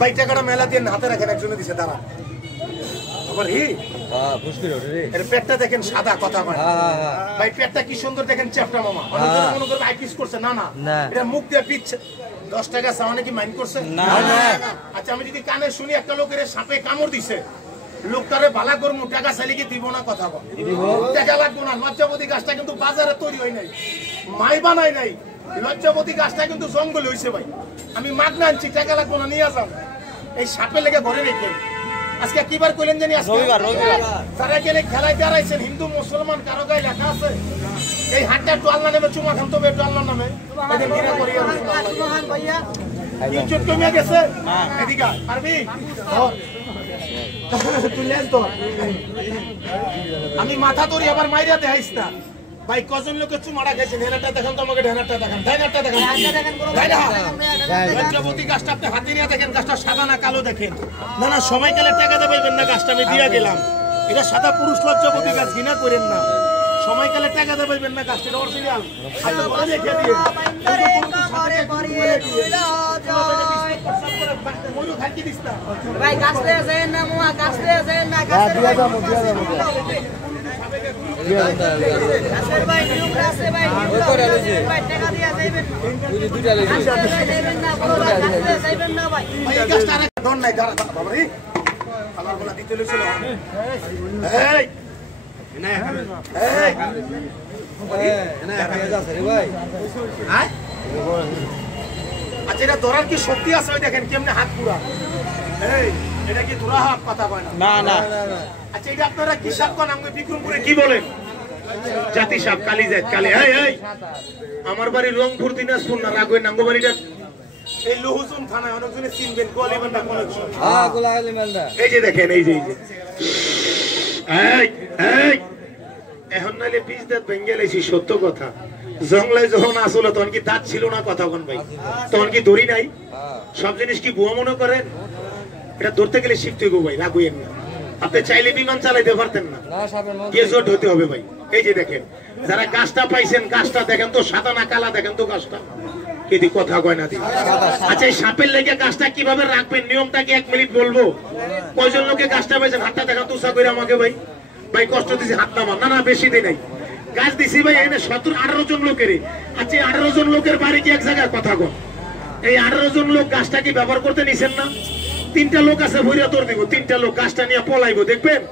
ভাই টাকাটা মেলা দিয়ে হাতে রাখেন, একজনে দিছে দাঁড়া আবার হি এর পেটটা দেখেন সাদা কথা মানে ভাই পেটটা কি সুন্দর দেখেন চ্যাপটা মামা মনে করবে আইকিস করছে না না এটা মুখ দিয়ে পিচ্ছে 10 টাকা সামানে কি মাইন্ড করছে না না আচ্ছা আমি যদি কানে শুনি একটা লোকের সাপে কামড় দিছে লোকটারে বালা করমু টাকা চাইলে কি দিব না কথা বল দিব টাকা লাগবে না লজ্জাবতী গাছটা কিন্তু বাজারে তৈরি হয় নাই মাই বানাই নাই লজ্জাবতী গাছটা কিন্তু জঙ্গলে হইছে ভাই আমি মাগনা আনছি টাকা লাগবে না নিয়ে যান এই সাপে লেগে ঘরে রেখে আজকে কিবার কইলেন জানি আজকে রবিবার যারা এখানে খেলায় দাঁড়াইছেন হিন্দু মুসলমান কারো গায়ে লেখা আছে এই হাতটা টোয়াল্লা নামে চুমা খান তবে টোয়াল্লা নামে এদের ঘৃণা করি ভাইয়া ইজ্জত কমে গেছে এদিকে পারবি তুই লেন তো আমি মাথা ধরি আবার মাইরা দেখাইস না ভাই কজন লোকে চুমাড়া খাইছেন হেনাটা দেখেন তো আমাকে ঢেনারটা দেখেন ঢেনারটা দেখেন লজ্জাবতী গাছটা আপনি হাতে নিয়ে দেখেন গাছটা সাদা না কালো দেখেন না না সময়কালে টাকা দেবেন না গাছটা আমি দিয়ে গেলাম এটা সাদা পুরুষ লজ্জাবতী গাছ ঘৃণা করেন না সময়কালে টাকা দেবেন না গাছটা অরিজিনাল আচ্ছা বলে দেখে দিয়ে ময়ূর খাইতে দিস না ভাই গাছ লয়ে যাবেন না মোয়া গাছ লয়ে যাবেন না গাছ দিয়ে দাও দিয়া দাও গাছের ভাই নিয়ম আছে ভাই ওই করে লইছে ভাই টাকা দিয়া যাইবেন ওই দুইটা লইছে যাইবেন না বড় গাছ লয়ে যাইবেন না ভাই এই গাছটা আরে ডন নাই দাঁড়া বাবা রে আমার বলা দিতে লইছিল এই না এই না যাচ্ছে রে ভাই আয় আচ্ছা এটা ধরার কি শক্তি আছে ওই দেখেন কেমনে হাত পুরা এই এটা কি ধরা হাত কথা কয় না না না আচ্ছা এটা আপনারা কি সাপ কোন আমি বিক্রমপুরে কি বলেন জাতি সাপ কালি যায় কালি এই এই আমার বাড়ি রংপুর দিনাজপুর না রাগোয় নাঙ্গবাড়িটা এই লোহজুন থানায় অনেকজনে চিনবেন গোয়ালিবান্ডা কালেকশন হ্যাঁ গোয়ালিবান্ডা এই যে দেখেন এই যে এই এই এখন নালে বীজ দাঁত ভেঙে লাইছি সত্য কথা জংলায় যখন আসলো তখন কি দাঁত ছিল না কথা কোন ভাই তখন কি দড়ি নাই সব জিনিস কি বুয়া মনে করেন এটা ধরতে গেলে শিখতে হবে ভাই রাগুয়েন না আপনি চাইলে বিমান চালাইতে পারতেন না গেজট হতে হবে ভাই এই যে দেখেন যারা গাছটা পাইছেন গাছটা দেখেন তো সাদা না কালা দেখেন তো গাছটা কেদি কথা কয় না দিন আচ্ছা এই সাপের লেগে গাছটা কিভাবে রাখবেন নিয়মটা কি 1 মিনিট বলবো কয়জন লোকে গাছটা পাইছেন হাতটা দেখান তো উৎসাহ করে আমাকে ভাই ভাই কষ্ট দিছি হাত নামান না না বেশি দিই নাই গাছ দিছি ভাই এনে 17-18 জন লোকের আচ্ছা 18 জন লোকের বাড়ি কি এক জায়গায় কথা কন এই 18 জন লোক গাছটা কি ব্যবহার করতে নিছেন না 3টা লোক আছে ভরিয়া তোর দিব 3টা লোক গাছটা নিয়ে পলাইবো দেখবেন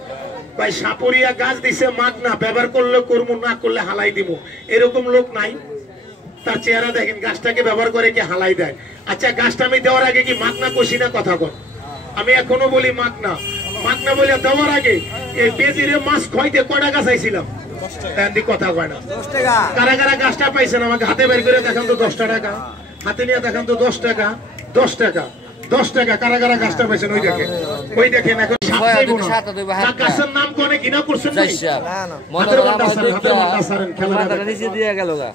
ভাই সাপরিয়া গাছ দিছে মাগ না ব্যবহার করলে করবো না করলে হালাই দিব এরকম লোক নাই তার চেহারা দেখেন গাছটাকে ব্যবহার করে কি হালাই দেয় আচ্ছা গাছটা আমি দেওয়ার আগে কি মাগ না কষি না কথা কন আমি এখনো বলি মাগ না বলে দেওয়ার আগে এই বেজিরে মাছ খইতে কয়টা গাছ আইছিলাম কথা কয় না 10 টাকা কারা কারা গাছটা পাইছেন আমাকে হাতে বের করে দেখান তো 10 টাকা হাতে নিয়ে দেখান তো 10 টাকা 10 টাকা 10 টাকা কারা কারা গাছটা পাইছেন ওই দেখেন এখন গাছের নাম কোনে ঘৃণা করছেন না হাতের বান্ডা সারেন খেলাটা নিচে দিয়ে গেল গা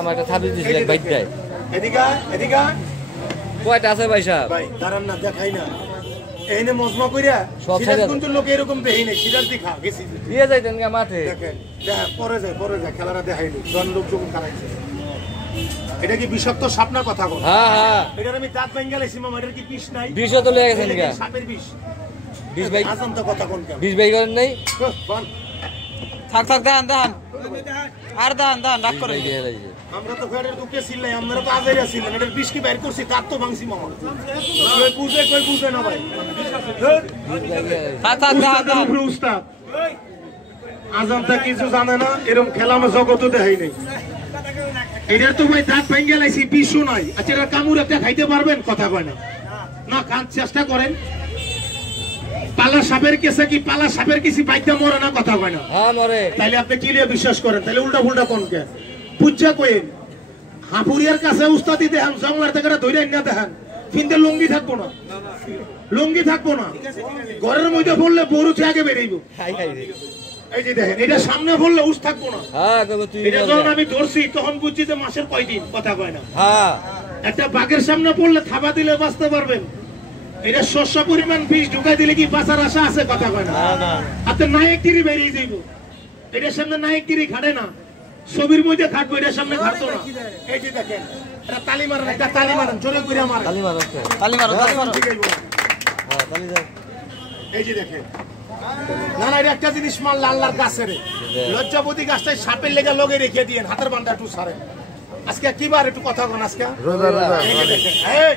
আমার একটা থাবি দিছিল এক বাইটায় এদিকে এদিকে কয়টা আছে ভাই সাহেব ভাই দাঁড়ান না দেখাই না এইনে মজমা কইরা সিরাজ কিন্তু লোক এরকম দেই নাই সিরাজ দেখা গেছি দিয়ে যাইতেন গা মাঠে দেখেন দেখা পরে যায় খেলাটা দেখাইলো জন লোক যখন খারাইছে এটা কি বিষাক্ত সাপ না কথা বল হ্যাঁ হ্যাঁ এটা আমি দাঁত ভাঙা লাইছি মামা এর কি বিষ নাই বিষ তো লেগে গেছেন গা সাপের বিষ ভাই আজম তো কথা কোন কেন বিষ ভাই করেন নাই থাক দান আর দান রাখ করে আমরা তো ফেরের দুকে ছিলাই আমরা তো আজেরিয়া ছিলাম এটার বিষ কি বাইর করছি তার তো ভাঙছি মামা কই বুঝে না ভাই থাক উস্তাদ আজমটা কিছু জানে না এরকম খেলা আমি জগতে দেখাই নাই এটার তো ভাই দাঁত ভেঙে লাইছি বিষও নাই আচ্ছা এটা কামড় একটা খাইতে পারবেন কথা কয় না না খান চেষ্টা করেন পালা সাপের কেসে কি পালা সাপের কিছু বাইতে মরে না কথা কয় না হ্যাঁ মরে তাইলে আপনি কি নিয়ে বিশ্বাস করেন তাহলে উল্টা ফুলটা কোন কে বুঝছা কইেন হাপুরিয়ার কাছে উস্তাদি দেখান জঙ্গলার থেকে ধরে না দেখান কিন্তু লুঙ্গি থাকবো না ঘরের মধ্যে পড়লে বড় আগে বেরিয়েব এই যে দেখেন এটা সামনে বললে উস থাকবো না এটা যখন আমি ধরছি তখন বুঝছি যে মাসের কয়দিন কথা কয় না একটা বাঘের সামনে পড়লে থাবা দিলে বাঁচতে পারবেন এটা শস্য পরিমাণ বিষ ঢুকাই দিলে কি বাঁচার আশা আছে কথা কয় না আপনি নায়কগিরি বেরিয়ে যাইব এটার সামনে নায়কগিরি খাটে না ছবির মধ্যে খাটবো এটার সামনে খাটতো না এই যে দেখেন এটা তালি মারেন, একটা তালি মারেন, জোরে করে মারেন। তালি মারো, তালি মারো, তালি মারো। হ্যাঁ, তালি দাও। এই যে দেখেন, না না, এটা একটা জিনিস মারলে আল্লাহর গাছের লজ্জাবতী গাছটাই সাপের লেগে লগে রেখে দিয়েন, হাতের বান্ধা একটু সারেন। আজকে কি বার একটু কথা বলেন আজকে? এই যে দেখেন, এই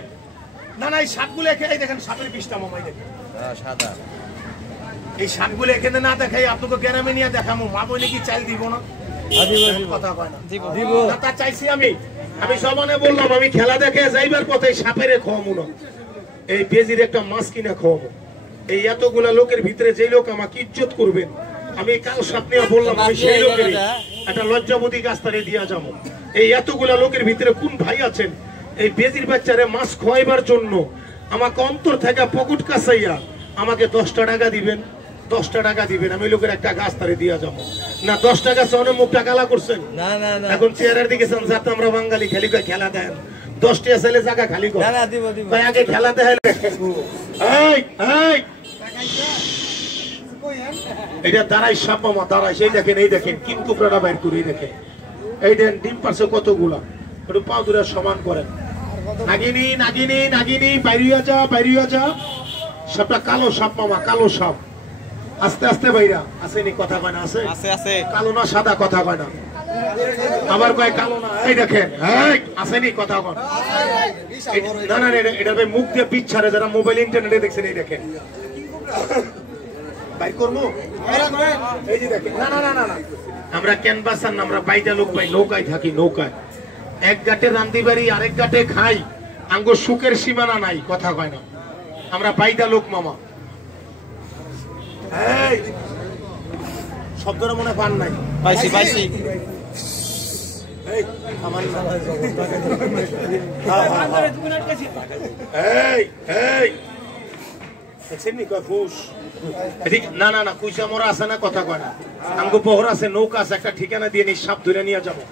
না না, এই সাপগুলো এই দেখেন, সাপের বিষটা মামাই দেখেন সাদা। এই সাপগুলো এখানে না দেখাই আপনাকে গ্রামে নিয়ে দেখাবো, মা বলে কি চাল দিব না? কথা কয় না, দিব না, তা চাইছি আমি। আমি সমানে বললাম আমি খেলা দেখে যাইবার পথে সাপের খাওয়াবো না, এই বেজির একটা মাছ কিনা খাওয়াবো। এই এতগুলা লোকের ভিতরে যে লোক আমাকে ইজ্জত করবেন, আমি কাল স্বপ্নে বললাম আমি সেই লোকের একটা লজ্জাবতী গাছ তারে দিয়া যাবো। এই এতগুলা লোকের ভিতরে কোন ভাই আছেন এই বেজির বাচ্চারে মাছ খাওয়াইবার জন্য আমাকে অন্তর থেকে পকেট কাছাইয়া আমাকে 10টা টাকা দিবেন, 10টা টাকা দিবেন, আমি লোকের একটা গাছ তারে দিয়া যাবো না। 10 টাকা অনেক মুখটা কালা করছেন, এখন চেয়ারের দিকে যাতে আমরা বাঙালি খালি খেলা দেন, 10টা ছেলে জায়গা খালি করে আগে খেলা দেয়। এটা দাঁড়াই সাপ মামা দাঁড়াই, সেই দেখেন, এই দেখেন কিন টুকরাটা বাইর করে, এই দেখেন, এই দেন ডিম পারছে কতগুলা, একটু পা দুরা সমান করেন। নাগিনী নাগিনী নাগিনী, বাইরিয়া যা, বাইরিয়া যা। সাপটা কালো সাপ মামা, কালো সাপ। আস্তে আস্তে বাইরা আসেনি, কথা কয় না, আছে কালো না সাদা, কথা কয় না, আবার কয় কালো না। এই দেখেন, আসেনি, কথা কয় না। না না, এটা মুখ দিয়ে পিছাড়ে, যারা মোবাইল ইন্টারনেটে দেখছেন, এই দেখেন আমরা ক্যানভাসার না, আমরা বাইদা লোক ভাই, নৌকায় থাকি, নৌকায় এক ঘাটে রান্দি বাড়ি, আরেক ঘাটে খাই, আঙ্গ সুখের সীমানা নাই, কথা কয় না, আমরা বাইদা লোক মামা। শব্দটা মনে পান নাই, পাইছি পাইছি। না না না, কুইসা মোরা আছে না, কথা কয় না, আঙ্গ পহর আছে, নৌকা আছে, একটা ঠিকানা দিয়ে নি, সাপ ধরে নিয়ে যাবো।